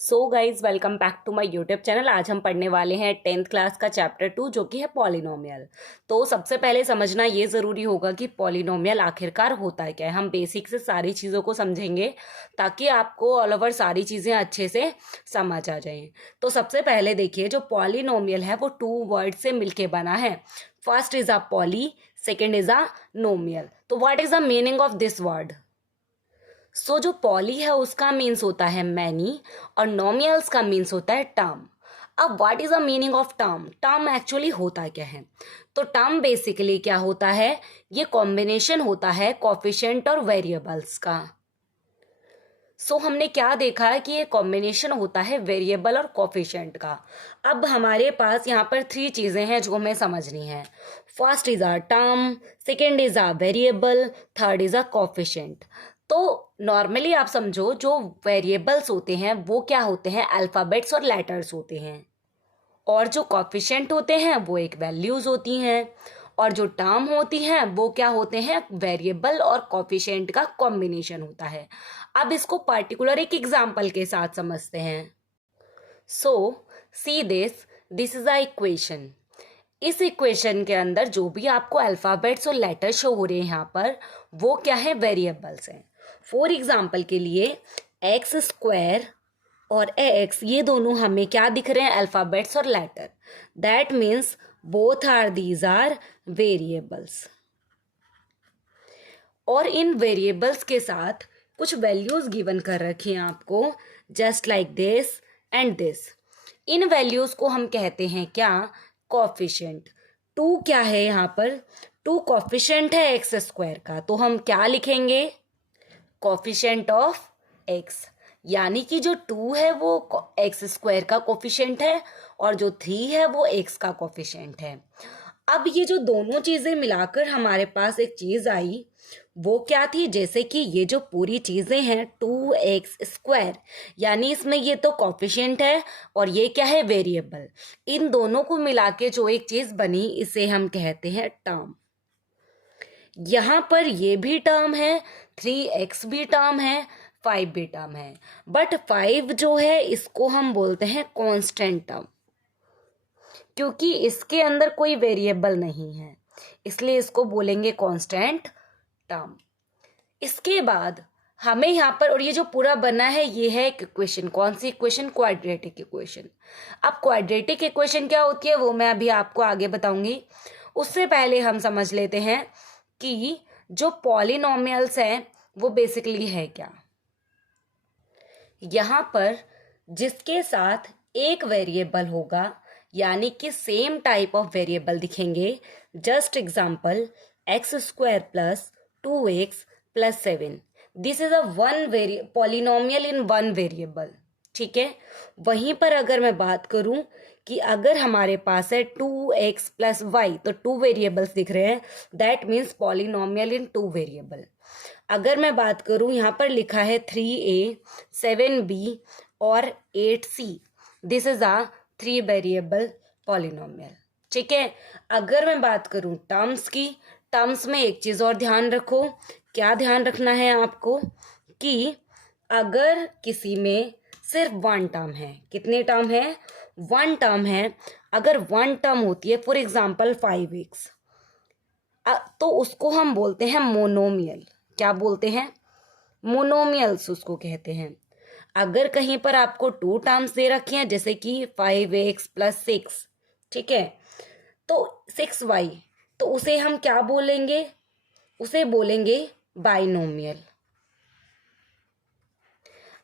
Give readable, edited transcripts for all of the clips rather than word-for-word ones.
So guys welcome back to my YouTube channel. आज हम पढ़ने वाले हैं 10th क्लास का चैप्टर 2 जो कि है पॉलिनोमियल। तो सबसे पहले समझना ये ज़रूरी होगा कि पॉलिनोमियल आखिरकार होता है क्या है। हम बेसिक से सारी चीज़ों को समझेंगे ताकि आपको ऑल ओवर सारी चीज़ें अच्छे से समझ आ जाएं। तो सबसे पहले देखिए, जो पॉलिनोमियल है वो 2 वर्ड से मिलके बना है। First is a poly, second is a nomial. तो what is the meaning of this word? जो पॉली है उसका मीन्स होता है मैनी और नॉमिनल्स का मीन्स होता है टर्म। अब what is the meaning of term? Term actually होता क्या है? तो टर्म बेसिकली क्या होता है? ये कॉम्बिनेशन होता है कोफिशिएंट और वेरिएबल्स का। हमने क्या देखा है कि ये कॉम्बिनेशन होता है वेरिएबल और कोफिशिएंट का। अब हमारे पास यहाँ पर 3 चीज़ें हैं जो हमें समझनी है। First is a term, second is a variable, third is a coefficient. तो नॉर्मली आप समझो, जो वेरिएबल्स होते हैं वो क्या होते हैं? अल्फ़ाबेट्स और लेटर्स होते हैं, और जो कॉफिशिएंट होते हैं वो एक वैल्यूज होती हैं, और जो टर्म होती हैं वो क्या होते हैं? वेरिएबल और कॉफिशिएंट का कॉम्बिनेशन होता है। अब इसको पर्टिकुलर एक एग्जांपल के साथ समझते हैं। See this is a equation. इस इक्वेशन के अंदर जो भी आपको अल्फ़ाबेट्स और लेटर शो हो रहे हैं यहाँ पर, वो क्या है? वेरिएबल्स हैं। फॉर एग्जाम्पल के लिए एक्स स्क्वायर और एक्स, ये दोनों हमें क्या दिख रहे हैं? अल्फ़ाबेट्स और letter. That means both are these are variables. और इन वेरिएबल्स के साथ कुछ वैल्यूज गिवन कर रखी हैं आपको, just like this and this. In values को हम कहते हैं क्या? कॉफिशिएंट। 2 क्या है यहाँ पर? 2 कॉफिशिएंट है एक्स स्क्वायर का, तो हम क्या लिखेंगे? Coefficient of x. यानी कि जो 2 है वो एक्स स्क्वायर का कोफिशिएंट है और जो 3 है वो एक्स का कोफिशिएंट है। अब ये जो दोनों चीज़ें मिलाकर हमारे पास एक चीज़ आई, वो क्या थी? जैसे कि ये जो पूरी चीज़ें हैं 2x स्क्वायर, यानी इसमें ये तो कोफिशिएंट है और ये क्या है? वेरिएबल। इन दोनों को मिला के जो एक चीज़ बनी, इसे हम कहते हैं टर्म। यहाँ पर ये भी टर्म है, 3x भी टर्म है, 5 भी टर्म है, बट 5 जो है इसको हम बोलते हैं कांस्टेंट टर्म, क्योंकि इसके अंदर कोई वेरिएबल नहीं है, इसलिए इसको बोलेंगे कांस्टेंट टर्म। इसके बाद हमें यहाँ पर, और ये जो पूरा बना है ये है एक इक्वेशन। कौन सी इक्वेशन? Quadratic equation. अब क्वाड्रेटिक इक्वेशन क्या होती है वो मैं अभी आपको आगे बताऊंगी। उससे पहले हम समझ लेते हैं कि जो पॉलिनोमियल्स हैं वो बेसिकली है क्या। यहाँ पर जिसके साथ एक वेरिएबल होगा, यानी कि सेम टाइप ऑफ वेरिएबल दिखेंगे, just example x square plus 2x plus 7, this is a polynomial in one variable. ठीक है। वहीं पर अगर मैं बात करूं कि अगर हमारे पास है 2x प्लस वाई, तो 2 वेरिएबल्स दिख रहे हैं, that means polynomial in 2 variable. अगर मैं बात करूं, यहाँ पर लिखा है 3a 7b और 8c, this is a 3 variable polynomial. ठीक है। अगर मैं बात करूं टर्म्स की, टर्म्स में एक चीज़ और ध्यान रखो। क्या ध्यान रखना है आपको? कि अगर किसी में सिर्फ 1 टर्म है, कितने टर्म है? 1 टर्म है। अगर 1 टर्म होती है, फॉर एग्जाम्पल 5x, तो उसको हम बोलते हैं मोनोमियल। क्या बोलते हैं? मोनोमियल्स उसको कहते हैं। अगर कहीं पर आपको 2 टर्म्स दे रखी हैं, जैसे कि 5x प्लस 6, ठीक है, तो 6y, तो उसे हम क्या बोलेंगे? उसे बोलेंगे बाइनोमियल।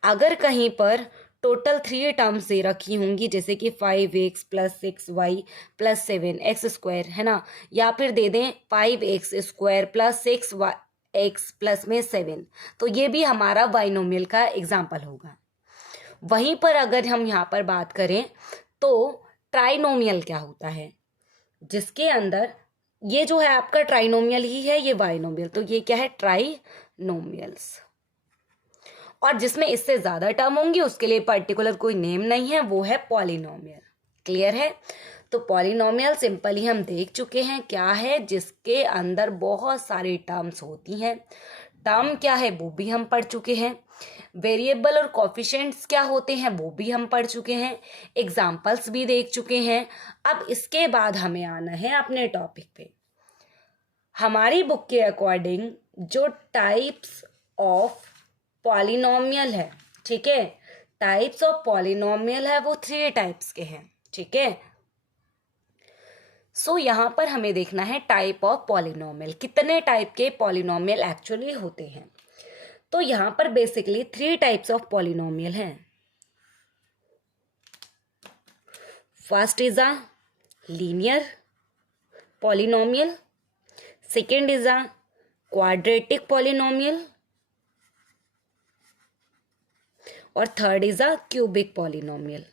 अगर कहीं पर टोटल 3 टर्म्स दे रखी होंगी, जैसे कि 5x plus 6y plus 7x square, है ना, या फिर दे दें 5x square plus 6x plus में 7, तो ये भी हमारा बाइनोमियल का एग्जाम्पल होगा। वहीं पर अगर हम यहाँ पर बात करें तो ट्राइनोमियल क्या होता है? जिसके अंदर ये जो है आपका ट्राइनोमियल ही है, ये बाइनोमियल, तो ये क्या है? ट्राइनोमियल्स। और जिसमें इससे ज़्यादा टर्म होंगी उसके लिए पर्टिकुलर कोई नेम नहीं है, वो है पॉलिनोमियल। क्लियर है? तो पॉलिनोमियल सिंपली हम देख चुके हैं क्या है, जिसके अंदर बहुत सारी टर्म्स होती हैं। टर्म क्या है वो भी हम पढ़ चुके हैं। वेरिएबल और कोफिशिएंट्स क्या होते हैं वो भी हम पढ़ चुके हैं, एग्जाम्पल्स भी देख चुके हैं। अब इसके बाद हमें आना है अपने टॉपिक पे। हमारी बुक के अकॉर्डिंग जो टाइप्स ऑफ पॉलिनोमियल है, ठीक है, टाइप्स ऑफ पॉलिनोमियल है वो 3 टाइप्स के हैं, ठीक है। सो यहाँ पर हमें देखना है टाइप ऑफ पॉलिनोमियल, कितने टाइप के पॉलिनोमियल एक्चुअली होते हैं। तो यहाँ पर बेसिकली 3 टाइप्स ऑफ पॉलिनोमियल हैं। First is a linear polynomial, second is a quadratic polynomial और third is a cubic polynomial,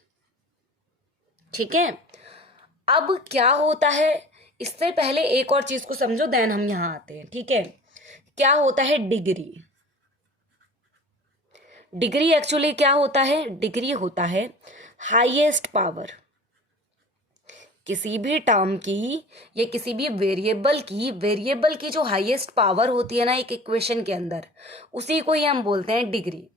ठीक है। अब क्या होता है, इससे पहले एक और चीज को समझो, देन हम यहां आते हैं, ठीक है। क्या होता है डिग्री? डिग्री एक्चुअली क्या होता है? डिग्री होता है हाईएस्ट पावर किसी भी टर्म की या किसी भी वेरिएबल की जो हाईएस्ट पावर होती है ना एक इक्वेशन के अंदर, उसी को ही हम बोलते हैं डिग्री।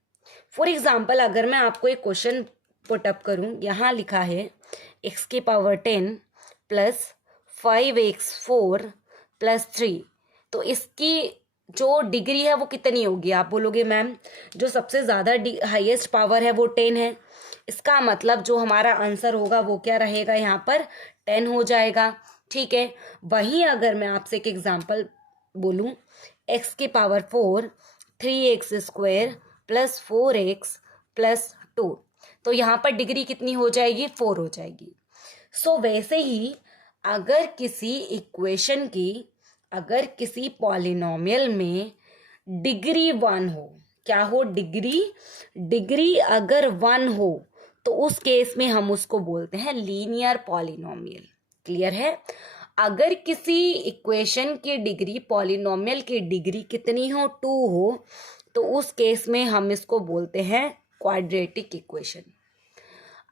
फॉर एग्जाम्पल अगर मैं आपको एक क्वेश्चन पुटअप करूं, यहाँ लिखा है x की पावर 10 प्लस 5x4 प्लस 3, तो इसकी जो डिग्री है वो कितनी होगी? आप बोलोगे मैम जो सबसे ज़्यादा हाईएस्ट पावर है वो 10 है, इसका मतलब जो हमारा आंसर होगा वो क्या रहेगा? यहाँ पर 10 हो जाएगा, ठीक है। वहीं अगर मैं आपसे एक एग्जांपल बोलूँ, x की power 4 3x² plus 4x plus 2, तो यहाँ पर डिग्री कितनी हो जाएगी? 4 हो जाएगी। सो वैसे ही अगर किसी इक्वेशन की, अगर किसी पॉलिनोमियल में डिग्री 1 हो, क्या हो? डिग्री अगर 1 हो तो उस केस में हम उसको बोलते हैं लीनियर पॉलिनोमियल। क्लियर है? अगर किसी इक्वेशन की डिग्री, पॉलिनोमियल की डिग्री कितनी हो? 2 हो, तो उस केस में हम इसको बोलते हैं क्वाड्रेटिक इक्वेशन।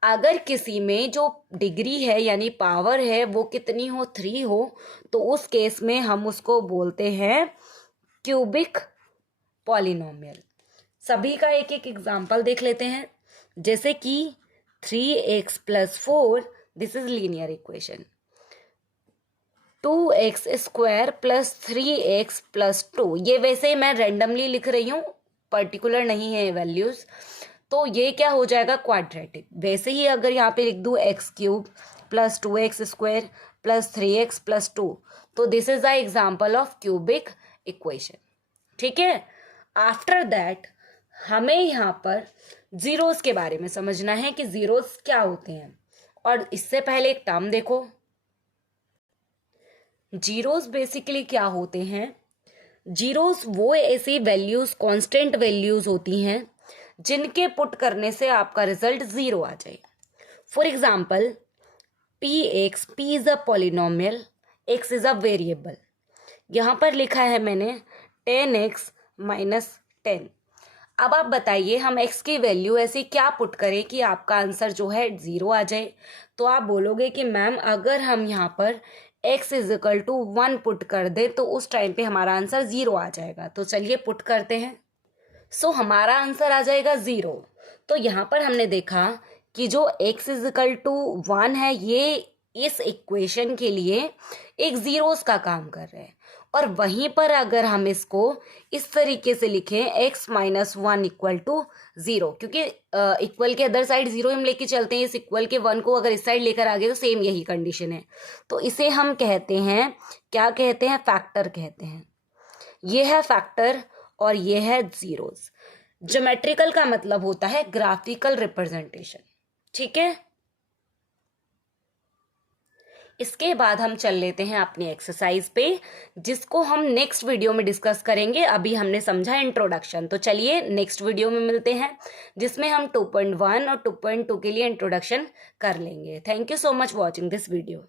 अगर किसी में जो डिग्री है यानी पावर है वो कितनी हो? 3 हो, तो उस केस में हम उसको बोलते हैं क्यूबिक पॉलिनोमियल। सभी का एक एक एग्जाम्पल देख लेते हैं, जैसे कि 3x plus 4, this is linear equation. 2x² plus 3x plus 2, ये वैसे मैं रैंडमली लिख रही हूँ, पर्टिकुलर नहीं है वैल्यूज, तो ये क्या हो जाएगा? क्वाड्रेटिक। वैसे ही अगर यहाँ पे लिख दूँ x³ plus 2x² plus 3x plus 2, तो this is the example of cubic equation, ठीक है। आफ्टर दैट हमें यहाँ पर जीरोस के बारे में समझना है कि जीरोस क्या होते हैं, और इससे पहले एक टर्म देखो, जीरोस बेसिकली क्या होते हैं? जीरोस वो ऐसी वैल्यूज, कांस्टेंट वैल्यूज होती हैं जिनके पुट करने से आपका रिजल्ट 0 आ जाए। For example P is a polynomial, x is a variable. यहाँ पर लिखा है मैंने 10x माइनस 10। अब आप बताइए हम x की वैल्यू ऐसी क्या पुट करें कि आपका आंसर जो है 0 आ जाए? तो आप बोलोगे कि मैम अगर हम यहाँ पर x is equal to 1 put कर दे तो उस टाइम पे हमारा आंसर 0 आ जाएगा। तो चलिए पुट करते हैं। सो हमारा आंसर आ जाएगा 0। तो यहाँ पर हमने देखा कि जो x इज इक्वल टू 1 है, ये इस इक्वेशन के लिए एक जीरोस का काम कर रहे हैं, और वहीं पर अगर हम इसको इस तरीके से लिखें x माइनस 1 इक्वल टू 0, क्योंकि इक्वल के अदर साइड 0 हम लेके चलते हैं, इस इक्वल के 1 को अगर इस साइड लेकर आगे तो सेम यही कंडीशन है, तो इसे हम कहते हैं, क्या कहते हैं? फैक्टर कहते हैं। ये है फैक्टर और ये है जीरोस। ज्योमेट्रिकल का मतलब होता है ग्राफिकल रिप्रेजेंटेशन, ठीक है। इसके बाद हम चल लेते हैं अपनी एक्सरसाइज पे, जिसको हम नेक्स्ट वीडियो में डिस्कस करेंगे। अभी हमने समझा इंट्रोडक्शन, तो चलिए नेक्स्ट वीडियो में मिलते हैं, जिसमें हम 2.1 और 2.2 के लिए इंट्रोडक्शन कर लेंगे। Thank you so much watching this video.